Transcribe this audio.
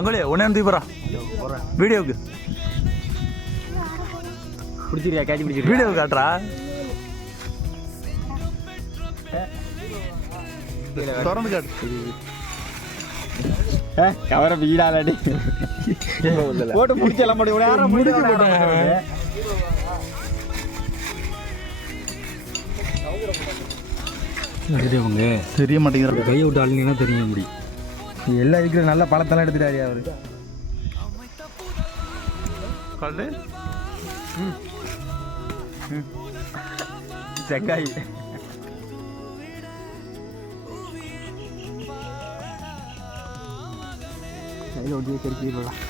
தங்கோலியா உடனே தூக்கி போகிறா வீடியோவுக்கு பிடிச்சிருக்கா கேட்சி பிடிச்சிருக்கா வீடியோ காட்டுறா திறந்து காட்டு கவரை வீடாலாடி போட்டு முடிச்சலாம் முடிச்சு போட்டேன் தெரிய மாட்டேங்கிற கையை விட்டு ஆளுங்கன்னா தெரிய முடியும் எல்லாம் இருக்கிற நல்ல பழத்தெல்லாம் எடுத்துட்டாரு அவரு காட்டு செக்காய் கையில் ஒட்டியே தெரிஞ்சுக்கலாம்